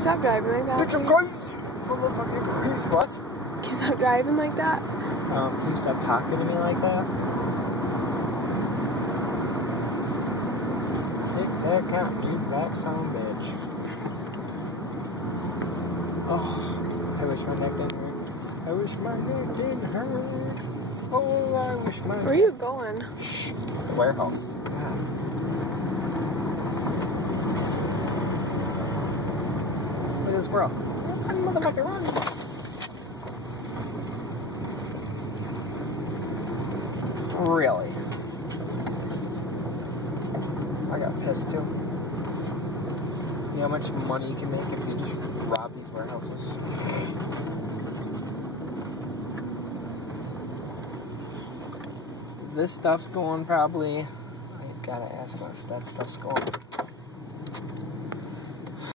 you stop driving like that? Bitch, I'm crazy! What? Can you stop driving like that? Can you stop talking to me like that? Take that cat, you black son bitch. Oh, I wish my neck didn't hurt. I wish my neck didn't hurt. Oh, I wish my Where are you going? Shh. The warehouse. Yeah. Look at this squirrel. Run, motherfucker, run! Really? I got pissed too. You know how much money you can make if you just rob these warehouses? This stuff's going probably. I gotta ask if that stuff's going.